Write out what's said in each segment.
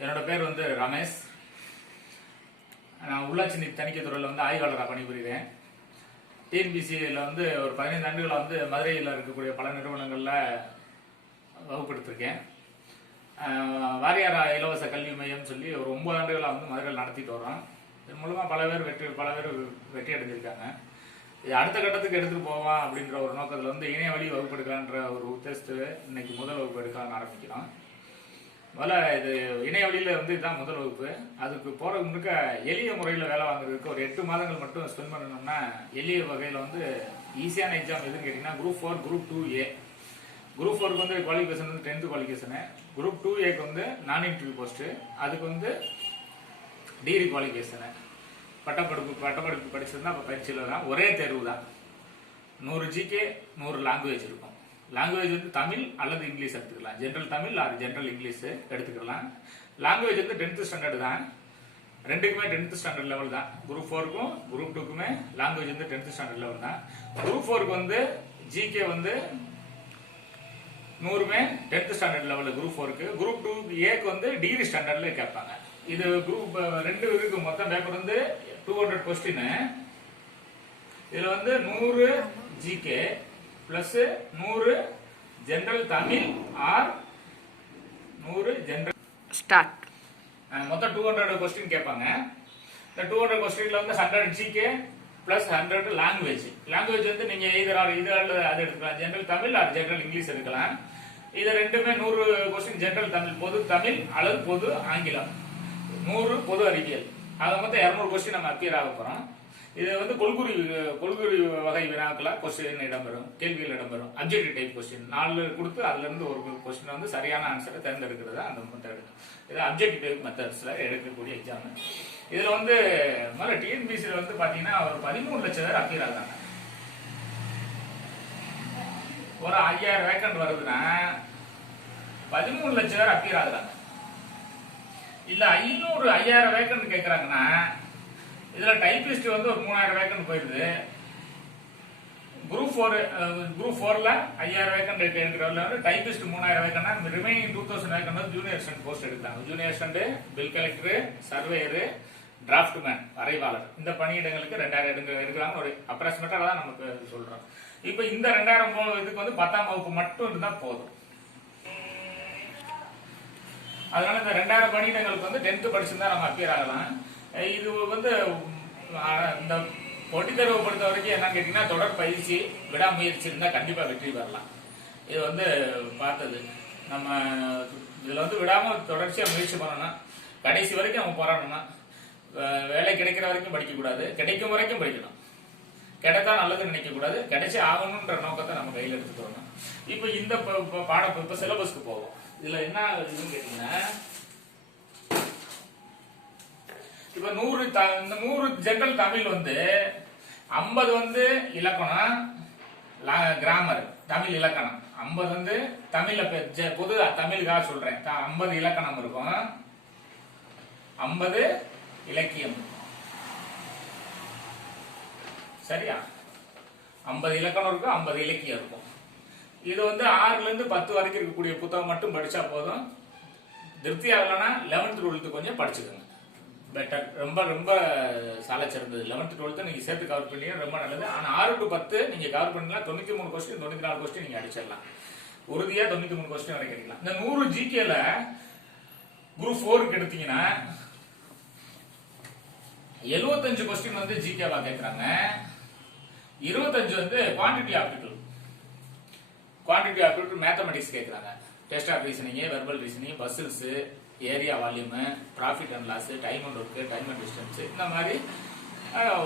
என்னோட பேர் வந்து ரமேஷ். நான் உள்ளாட்சி நீதி தணிக்கைத்துறையில் வந்து ஆய்வாளராக பணிபுரிகிறேன். டிஎன்பிசியில் வந்து ஒரு 15 ஆண்டுகளாக வந்து மதுரையில் இருக்கக்கூடிய பல நிறுவனங்களில் வகுப்படுத்திருக்கேன். வாரியார் இலவச கல்வி மையம் சொல்லி ஒரு 9 ஆண்டுகளாக வந்து மதுரையில் நடத்திட்டு வரோம். இதன் மூலமாக பல பேர் வெற்றி அடைஞ்சிருக்காங்க. இது அடுத்த கட்டத்துக்கு எடுத்துகிட்டு போவான் அப்படின்ற ஒரு நோக்கத்தில் வந்து இணைய வழி வகுப்பு எடுக்கலான்ற ஒரு உத்தேசத்து இன்னைக்கு முதல் வகுப்பு எடுக்கலாம்னு ஆரம்பிக்கிறோம். முதல்ல இது இணைய வழியில் வந்து இதுதான் முதல் வகுப்பு. அதுக்கு போகிறதுக்கு முழுக்க எளிய முறையில் வேலை வாங்குறதுக்கு ஒரு 8 மாதங்கள் மட்டும் ஸ்பெண்ட் பண்ணணும்னா எளிய வகையில் வந்து ஈஸியான எக்ஸாம் எதுன்னு கேட்டிங்கன்னா குரூப் 4 குரூப் 2A. குரூப் 4க்கு வந்து குவாலிஃபிகேஷன் வந்து 10th குவாலிஃபிகேஷனு. குரூப் 2Aக்கு வந்து நான் இன்டர்வியூ போஸ்ட்டு. அதுக்கு வந்து டிகிரி குவாலிஃபிகேஷனு. பட்டப்படிப்பு படிச்சிருந்தா அப்போ பயிற்சியில் தான் ஒரே தேர்வு தான். 100 GK 100 லாங்குவேஜ் இருக்கும். லாங்குவேஜ் வந்து தமிழ் அல்லது இங்கிலீஷ் எடுத்துக்கலாம். General Tamil or general English எடுத்துக்கலாம். லாங்குவேஜ் வந்து 10th ஸ்டாண்டர்ட் தான். ரெண்டுக்குமே 10th ஸ்டாண்டர்ட் லெவல் தான். குரூப் 4க்கும் குரூப் 2க்குமே லாங்குவேஜ் வந்து 10th ஸ்டாண்டர்ட் லெவல் தான். குரூப் 4க்கு வந்து GK வந்து 100மே 10th ஸ்டாண்டர்ட் லெவல் குரூப் 4க்கு. குரூப் 2Aக்கு வந்து டிகிரி ஸ்டாண்டர்ட்ல கேட்பாங்க. இது குரூப் 2 இருக்கு. மொத்தம் பேப்பர் வந்து 200 கொஸ்டின். இதுல வந்து 100 GK plus 100 general Tamil or 100 general start. மொத்தம் 200 கொஸ்டின் கேட்பாங்க. இந்த 200 கொஸ்டின்ல வந்து 100 GK பிளஸ் 100 லாங்குவேஜ். லாங்குவேஜ் வந்து நீங்க இது அது எடுத்துக்கலாம். General Tamil or general English எடுக்கலாம். இது ரெண்டுமே 100 கொஸ்டின் ஜெனரல் தமிழ், பொது தமிழ் அல்லது பொது ஆங்கிலம், 100 பொது அறிவியல். அது மொத்தம் 200 கொஸ்டின் நம்ம அப்பியர் ஆக போறோம். இது வந்து கொள்குறி வகை வினாக்களா கொஸ்டின் இடம்பெறும், கேள்விகள் இடம்பெறும். அப்ஜெக்டிவ் டைப் கொஸ்டின் 4 கொடுத்து அதுல இருந்து ஒரு கொஸ்டின் வந்து சரியான ஆன்சரை தேர்ந்தெடுக்கிறது அந்த மெத்தட். இது அப்ஜெக்டிவ் டைப் மெத்தட்ஸ்ல எடுக்கக்கூடிய எக்ஸாம். இதுல வந்து முதல்ல டிஎன்பிசியில் வந்து பாத்தீங்கன்னா ஒரு 13 லட்சம் பேர் அப்பியர் ஆகுறாங்க. ஒரு 5000 வேக்கன்ட் வருதுன்னா 13 லட்சம் பேர் அப்பியர் ஆகுறாங்க. இல்ல 5000 வேக்கன்ட் கேட்கறாங்கன்னா இதுல டைபிஸ்ட் வந்து ஒரு 3000 வேக்கன்ட் போயிருது. குரூப் 4ல 5000 வேக்கன்ட் எடுக்கிறதுல வந்து டைபிஸ்ட் 3000 வேக்கன்ட், ரிமைனிங் 2000 வேக்கன்ட் வந்து ஜூனியர் அசிஸ்டன்ட் போஸ்ட் எடுத்தாங்க. Junior assistant, bill collector, surveyor, draftsman, வரைவாளர் இந்த பணியிடங்களுக்கு 2000 எடுக்கிறாங்க. ஒரு அப்ராக்சிமேட்டா தான் நமக்கு சொல்றோம். இப்ப இந்த 2000 இதுக்கு வந்து 10ஆம் வகுப்பு மட்டும் இருந்தா போதும். அதனால இந்த 2000 பணியிடங்களுக்கு வந்து 10th படிச்சிருந்தா நம்ம அப்பியர் ஆகலாம். இது வந்து இந்த போட்டித் தேர்வை பொறுத்த வரைக்கும் என்ன கேட்டீங்கன்னா தொடர் பயிற்சி, விடாமுயற்சி இருந்தா கண்டிப்பா வெற்றி பெறலாம். இது வந்து பார்த்தது நம்ம இதுல வந்து விடாம தொடர்ச்சியா முயற்சி பண்ணணும். கடைசி வரைக்கும் நம்ம போராடணும். வேலை கிடைக்கிற வரைக்கும் படிக்க கூடாது, கிடைக்கும் வரைக்கும் படிக்கணும். கிடைத்தா நல்லதுன்னு நினைக்க கூடாது, கிடைச்சி ஆகணும்ன்ற நோக்கத்தை நம்ம கையில் எடுத்துட்டு வரணும். இப்ப இந்த இப்ப சிலபஸ்க்கு போவோம். இதுல என்ன இதுன்னு கேட்டீங்கன்னா இப்ப 100 ஜெனரல் தமிழ் வந்து 50 வந்து இலக்கணம், கிராமர், தமிழ் இலக்கணம். 50 வந்து தமிழ்ல பொது தமிழுக்காக சொல்றேன். 50 இலக்கணம் இருக்கும், 50 இலக்கியம். சரியா? 50 இலக்கணம் இருக்கும், 50 இலக்கியம் இருக்கும். இது வந்து 6ல இருந்து 10 வரைக்கும் இருக்கக்கூடிய புத்தகம் மட்டும் படிச்சா போதும். திருப்தி ஆகலன்னா 11th 12th கொஞ்சம் படிச்சுக்கோங்க. பெட்டர். ரொம்ப ரொம்ப சாலை சிறந்தது. 11th 12th நீங்க சேர்த்து கவர் பண்ணி ரொம்ப நல்லது. ஆனா 6 to 10 நீங்க கவர் பண்ணலாம். 93 கொஸ்டின் 94 கொஸ்டின் நீங்க அடிச்சிடலாம். உறுதியா 93 கொஸ்டின் வரைக்கும் எடுக்கலாம். இந்த 100 GKல குரூப் 4க்கு எடுத்தீங்கன்னா 75 கொஸ்டின் வந்து ஜிகேவா கேட்கறாங்க. 25 வந்து குவான்டிட்டி ஆப்டிடியூட் மேத்தமெட்டிக்ஸ் கேட்கறாங்க. Test of reasoning, verbal reasoning, puzzles, area volume, profit and loss, time and work, time and distance, இந்த மாதிரி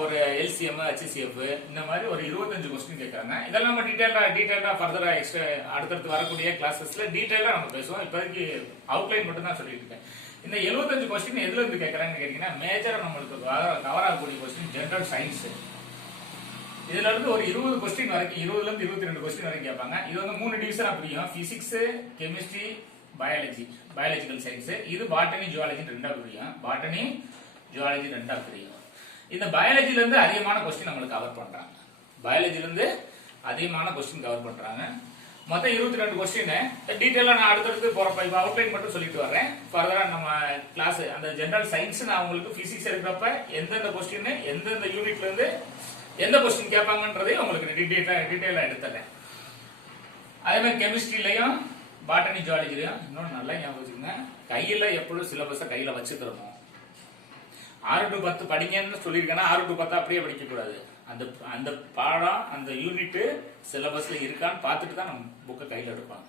ஒரு LCM, HCF இந்த மாதிரி ஒரு 25 கொஸ்டின் கேட்கறாங்க. இதெல்லாம் நம்ம டீடைல்டா ஃபர்தரா எக்ஸ்ட்ரா அடுத்தடுத்து வரக்கூடிய கிளாஸஸ்ல டீடைலா நம்ம பேசுவோம். இப்போதைக்கு அவுட்லைன் மட்டும் தான் சொல்லிட்டு இருக்கேன். இந்த 75 கொஸ்டின் எதுல இருந்து கேட்கறாங்கன்னு கேட்டீங்கன்னா மேஜரா நம்மளுக்கு கவர் ஆகக்கூடிய கொஸ்டின் ஜெனரல் சயின்ஸ். இதுல இருந்து ஒரு 20 கொஸ்டின் வரைக்கும், 20ல இருந்து 22 கொஸ்டின் வரைக்கும் கேட்பாங்க. இது வந்து 3 டிவிஷனா பிரியும். Physics, chemistry, biological science. இது பாட்டனி, ஜுவாலஜி ரெண்டா பிரியும். பாட்டனி, ஜுவாலஜி ரெண்டா பிரியும். இந்த பயாலஜில இருந்து அதிகமான கொஸ்டின் நம்மளுக்கு கவர் பண்றாங்க. மொத்தம் 22 கொஸ்டின். டீட்டெயிலா நான் அடுத்தடுத்து போறப்ப இப்ப அவுட்லைன் மட்டும் சொல்லிட்டு வரேன். ஃபர்தரா நம்ம கிளாஸ் அந்த ஜெனரல் சயின்ஸ் நான் உங்களுக்கு பிசிக்ஸ் எடுக்கிறப்ப எந்தெந்த கொஸ்டின் எந்தெந்த யூனிட்ல இருந்து எந்த கொஸ்டின் கேட்பாங்கன்றதை உங்களுக்கு டீட்டெயிலா எடுத்துறேன். அதே மாதிரி கெமிஸ்ட்ரிலையும் பாட்டனி ஜுவாலஜிலையும் இன்னொன்று நல்லா ஞாபகம் வச்சுக்கோங்க, கையில எப்பொழுதும் சிலபஸை கையில வச்சுக்கிறோம். 6 to 10 படிங்கன்னு சொல்லியிருக்கேன்னா 6 to 10 அப்படியே படிக்க கூடாது. அந்த அந்த பாடம் அந்த யூனிட் சிலபஸ்ல இருக்கான்னு பார்த்துட்டு தான் நம்ம புக்கை கையில் எடுப்பாங்க.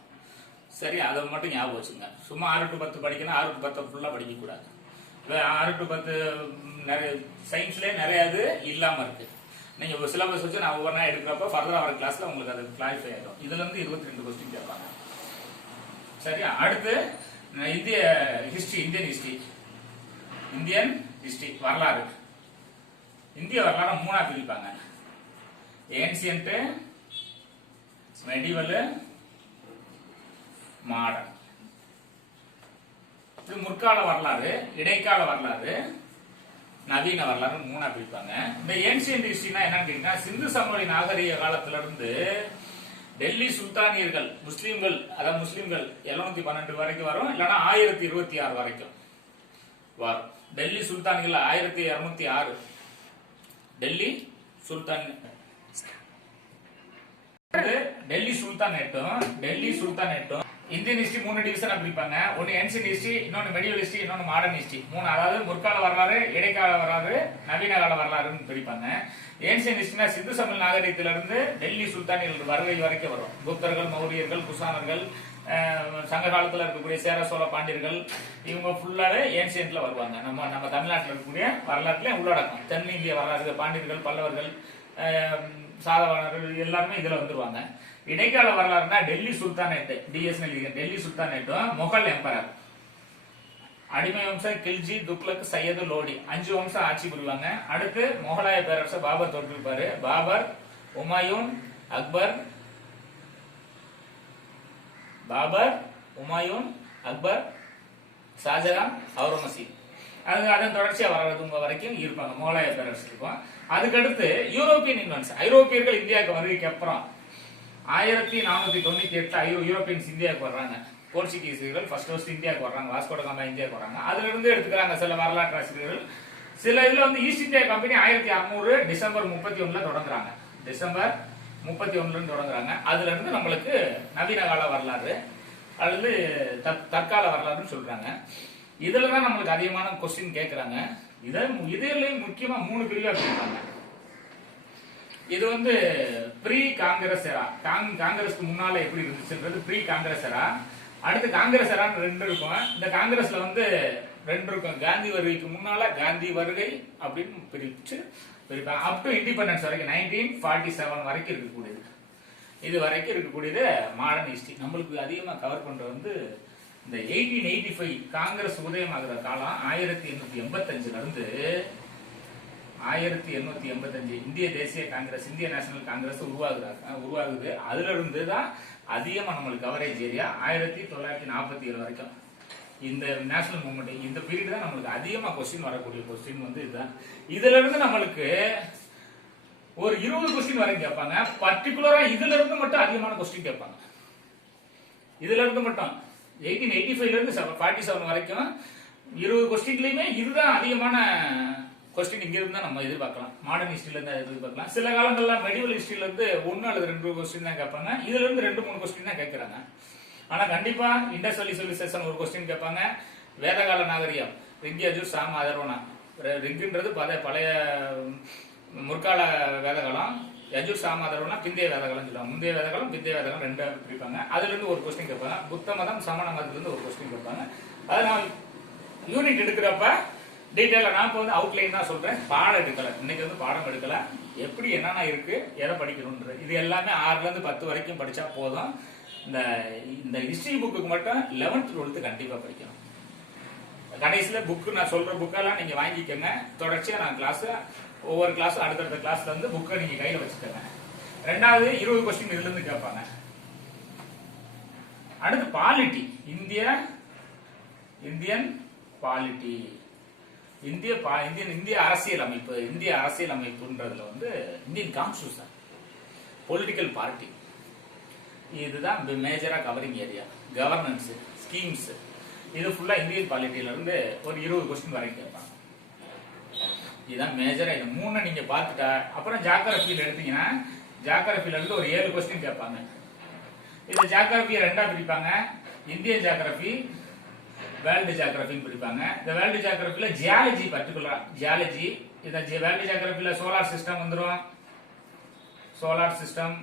சரி, அதை மட்டும் ஞாபகம் வச்சுங்க. சும்மா 6 to 10 படிக்கணும், 6 to 10 ஃபுல்லா படிக்க கூடாது. 6 to 10 நிறைய சயின்ஸ்லேயே நிறைய இது இல்லாம இருக்கு. நீங்க சிலபஸ் வச்சு நான் ஒவ்வொன்றா எடுக்கிறப்ப ஃபர்தரா வர கிளாஸ்ல உங்களுக்கு அது கிளாரிஃபை ஆயிடும். இதுல இருந்து 22 கொஸ்டின் கேட்பாங்க. சரியா? அடுத்து இந்தியன் ஹிஸ்டரி வரலாறு. இந்திய வரலாறு 3ஆ பிரிப்பாங்க. Ancient, medieval, modern. இது முற்கால வரலாறு, இடைக்கால வரலாறு, நவீன வரலாறு 3ஆ பிரிப்பாங்க. இந்த ஏன்சியன்ட் ஹிஸ்டரினா என்னன்னு கேட்டீங்கன்னா, சிந்து சமவெளி நாகரிக காலத்துல இருந்து டெல்லி சுல்தானியர்கள் முஸ்லிம்கள் 712 வரைக்கும் வரும், இல்லைன்னா 1026 வரைக்கும் வரும். டெல்லி சுல்தான்கள் 1206 டெல்லி சுல்தானேட்டும் இந்தியன் ஹிஸ்டரி 3 டிவிஷனா பிரிப்பாங்க. ஒன்னு ஏன்சியன்ட் ஹிஸ்டரி, இன்னொன்னு மெடிவல் ஹிஸ்டரி, இன்னொன்னு மாடர்ன் ஹிஸ்டரி. 3, அதாவது முற்கால வரலாறு, இடைக்கால வரலாறு, நவீன கால வரலாறுன்னு பிரிப்பாங்க. ஏன்சியன்ட் ஹிஸ்டரினா சிந்து சமவெளி நாகரிகத்திலிருந்து டெல்லி சுல்தானியர்கள் வருகை வரைக்கும் வரும். புத்தர்கள், மௌரியர்கள், குசானர்கள், சங்க காலத்துல இருக்கக்கூடிய சேர சோழ பாண்டியர்கள், இவங்க ஃபுல்லாவே ஏன்சியன்ட்ல வருவாங்க. நம்ம தமிழ்நாட்டில் இருக்கக்கூடிய வரலாற்றுல உள்ளடக்கம். தென்னிந்திய வரலாறு, பாண்டியர்கள், பல்லவர்கள், சாதவானர்கள் எல்லாருமே இதுல வந்துருவாங்க. இடைக்கால வரலாறுனா டெல்லி சுல்தானேட், டெல்லி சுல்தானேட்டும் முகல் எம்பரர், அடிமை வம்சம் கில்ஜி, துக்ளக், சையது, லோடி 5 வம்சம் ஆட்சி புரிவாங்க. அடுத்து முகலாய பேரரசர் பாபர் தோற்றுவிப்பாரு. பாபர், உமாயூன், அக்பர், ஷாஜகான், அவுரங்கசீப். அதன் தொடர்ச்சியா வர்றதுங்க வரைக்கும் இருப்பாங்க முகலாய பேரரசு இருக்கும். அதுக்கடுத்து யூரோப்பியன் இன்வென்ஸ், ஐரோப்பியர்கள் இந்தியாவுக்கு வருகைக்கு அப்புறம் 1498 யூரோப்பியன்ஸ் இந்தியாவுக்கு வர்றாங்க. போர்ச்சுகீசியர்கள் ஃபர்ஸ்ட் இந்தியாவுக்கு வர்றாங்க, வாஸ்கோட காமா இந்தியாவுக்கு வர்றாங்க. அதுல இருந்து எடுத்துக்கிறாங்க சில வரலாற்று ஆசிரியர்கள். சில இதுல வந்து ஈஸ்ட் இந்தியா கம்பெனி 1600 டிசம்பர் 31 தொடங்குறாங்க. டிசம்பர் 31 தொடங்குறாங்க. அதுல இருந்து நம்மளுக்கு நவீன கால வரலாறு அல்லது தற்கால வரலாறுன்னு சொல்றாங்க. இதுலதான் நம்மளுக்கு அதிகமான கொஸ்டின் கேட்கறாங்க. இதுலயும் முக்கியமா 3 பிரிவா பிரிப்பாங்க. இது வந்து ப்ரீ காங்கிரஸ் எரா, காங்கிரஸ்க்கு முன்னால எப்படி இருந்துச்சுன்றது ப்ரீ காங்கிரஸ் எரா. அடுத்து காங்கிரஸ் எரான்னு 2 இருக்கும். இந்த காங்கிரஸ்ல வந்து 2 இருக்கும். காந்தி வருகைக்கு முன்னால காந்தி வருகை அப்படின்னு பிரிப்பாங்க. அப் டு இண்டிபெண்டன்ஸ் வரைக்கும் 1947 வரைக்கும் இருக்கக்கூடியது. இது வரைக்கும் இருக்கக்கூடியது மாடர்ன் ஹிஸ்டரி. நம்மளுக்கு அதிகமா கவர் பண்ற வந்து இந்த 1885 காங்கிரஸ் உதயமாகிற காலம் 1885 இருந்து 1885 இந்திய தேசிய காங்கிரஸ், இந்திய நேஷனல் காங்கிரஸ் உருவாகுது. அதுல இருந்து தான் அதிகமா நம்மளுக்கு கவரேஜ் ஏரியா 1947 வரைக்கும் இந்த நேஷனல் மூவ்மெண்ட், இந்த பீரியட் தான் நம்மளுக்கு அதிகமா கொஸ்டின் வரக்கூடிய கொஸ்டின் வந்து இதுதான். இதுல இருந்து நம்மளுக்கு ஒரு 20 கொஸ்டின் வரைக்கும் கேட்பாங்க. பர்டிகுலரா இதுல இருந்து மட்டும் அதிகமான கொஸ்டின் கேட்பாங்க. இதுல இருந்து மட்டும் 1885 இருந்து 47 வரைக்கும் 20 கொஸ்டின்லயுமே இதுதான் அதிகமான கொஸ்டின். இங்க இருந்து நம்ம எதிர்பார்க்கலாம். மாடர்ன் ஹிஸ்டரியில இருந்து எதிர்பார்க்கலாம். சில காலங்கள்ல மெடிவல் ஹிஸ்டரியில இருந்து 1 அல்லது 2 கொஸ்டின் தான் கேட்பாங்க. இதுல இருந்து 2-3 கொஸ்டின் தான் கேட்கறாங்க. ஆனா கண்டிப்பா இண்டஸ் வேலி சிவிலைசேஷன் ஒரு கொஸ்டின் கேட்பாங்க. வேதகால நாகரிகம், ரிக், யஜுர், சாம, அதர்வனா. ரிக்ன்றது பழைய முற்கால வேதகாலம், யஜுர், சாம, அதர்வனா பிந்தைய வேதகாலம் சொல்லுவாங்க. முந்தைய வேதகாலம், பிந்தைய வேதகாலம் 2 பிரிப்பாங்க. அதுல இருந்து ஒரு கொஸ்டின் கேட்பாங்க. புத்த மதம், சமண மதத்துல இருந்து ஒரு கொஸ்டின் கேட்பாங்க. அதை நான் யூனிட் எடுக்கிறப்ப டீட்டெயிலா நான் இப்போ வந்து அவுட்லைன் தான் சொல்றேன். பாடம் எடுக்கல, இன்னைக்கு வந்து பாடம் எடுக்கல. எப்படி என்னென்ன இருக்கு, எதை படிக்கணும்ன்றது இது எல்லாமே 6ல இருந்து 10 வரைக்கும் படிச்சா போதும். இந்த ஹிஸ்டரி புக்கு மட்டும் 11th 12th கண்டிப்பா படிக்கணும். கடைசியில புக்கு நான் சொல்ற புக்கெல்லாம் நீங்க வாங்கிக்கோங்க. தொடர்ச்சியா நான் ஒவ்வொரு கிளாஸ் அடுத்தடுத்த கிளாஸ்ல வந்து புக்கை நீங்க கையில வச்சுக்கோங்க. 2வது 20 கொஸ்டின் இதுல இருந்து கேட்பாங்க. அடுத்து பாலிட்டி, இந்தியன் பாலிட்டி, இந்திய அரசியல் அமைப்பு. இந்திய அரசியல் அமைப்புன்றதுல வந்து இந்தியன் கான்ஸ்டிடியூஷன், பொலிட்டிக்கல் பார்ட்டி, இதுதான் மேஜரா கவரிங் ஏரியா. கவர்னன்ஸ், ஸ்கீம்ஸ், இது ஃபுல்லா இந்தியன் பாலிட்டியில இருந்து ஒரு 20 கொஸ்டின் வரைக்கும் கேட்பாங்க. இதுதான் மேஜரா. இது 3 நீங்க பார்த்துட்டா அப்புறம் ஜாகிரபியில எடுத்தீங்கன்னா ஜாகிரபியில இருந்து ஒரு 7 கொஸ்டின் கேட்பாங்க. இந்த ஜாகிரபியை 2ஆ பிரிப்பாங்க. இந்தியன் ஜாகிரபி, வேர்ல்டு ஜாகிரபின்னு பிரிப்பாங்க. இந்த வேர்ல்டு ஜாகிரபியில ஜியாலஜி, பர்டிகுலரா ஜியாலஜி. இந்த வேர்ல்டு ஜாகிரபியில சோலார் சிஸ்டம் வந்துடும். Solar system.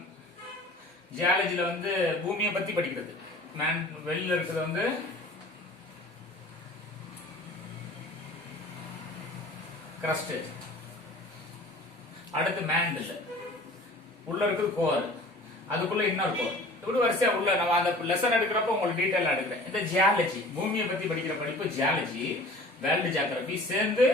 ஜியாலஜில வந்து பூமியை பத்தி படிக்கிறது. வெளியில இருக்கிறது வந்து கிரஸ்ட். அடுத்து மேண்டில் உள்ள இருக்குது கோர், அதுக்குள்ள இன்னொரு கோர். இப்படி வரிசையா உள்ள நம்ம அந்த லெசன் எடுக்கிறப்ப உங்களுக்கு டீட்டெயிலா எடுக்கிறேன். இந்த ஜியாலஜி, பூமியை பத்தி படிக்கிற படிப்பு ஜியாலஜி. வேர்ல்டு ஜியாகிரபி சேர்ந்து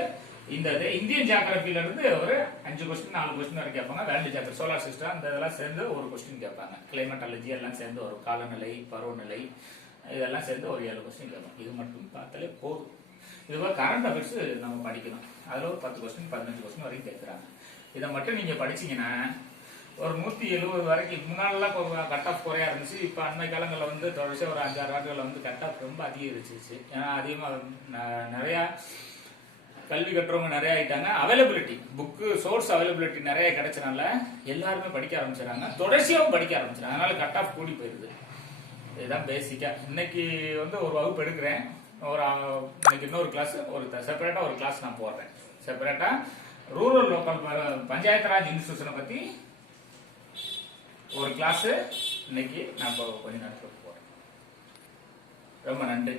இந்த இந்தியன் ஜியாகிரபில இருந்து ஒரு 5 கொஸ்டின் 4 கொஸ்டின் வரைக்கும் கேட்பாங்க. வேர்ல்டு ஜியாகிரபி, சோலார் சிஸ்டம், இந்த இதெல்லாம் சேர்ந்து ஒரு கொஸ்டின் கேட்பாங்க. கிளைமேட்டாலஜி எல்லாம் சேர்ந்து ஒரு காலநிலை, பருவநிலை, இதெல்லாம் சேர்ந்து ஒரு 7 கொஸ்டின் கேட்பாங்க. இது மட்டும் பார்த்தாலே போதும். இதுபோல கரண்ட் அஃபேர்ஸ் நம்ம படிக்கணும். அதுல ஒரு 10 கொஸ்டின் 15 கொஸ்டின் வரைக்கும் கேட்கறாங்க. இதை மட்டும் நீங்க படிச்சீங்கன்னா ஒரு 170 வரைக்கும். முன்னாடிலாம் கட் ஆஃப் குறையா இருந்துச்சு. இப்ப அண்மை காலங்களில் வந்து தொடர்ச்சியா ஒரு 5-6 ஆண்டுகளில் வந்து கட் ஆஃப் ரொம்ப அதிகரிச்சிருச்சு. ஏன்னா அதிகமா நிறைய கல்வி கட்டுறவங்க நிறைய ஆயிட்டாங்க. அவைலபிலிட்டி, புக்கு சோர்ஸ் அவைலபிலிட்டி நிறைய கிடைச்சனால எல்லாருமே படிக்க ஆரம்பிச்சிடறாங்க. தொடர்ச்சியாவும் படிக்க ஆரம்பிச்சிடறாங்க. அதனால கட் ஆஃப் கூடி போயிருது. இதுதான் பேசிக்கா. இன்னைக்கு வந்து ஒரு வகுப்பு எடுக்கிறேன். இன்னைக்கு இன்னொரு கிளாஸ், ஒரு செப்பரேட்டா ஒரு கிளாஸ் நான் போடுறேன். செப்பரேட்டா ரூரல் லோக்கல் பஞ்சாயத்து ராஜ் இன்ஸ்டிடியூஷனை பத்தி ஒரு கிளாஸ் இன்னைக்கு நான் கொஞ்ச நேரத்துக்கு போறேன். ரொம்ப நன்றி.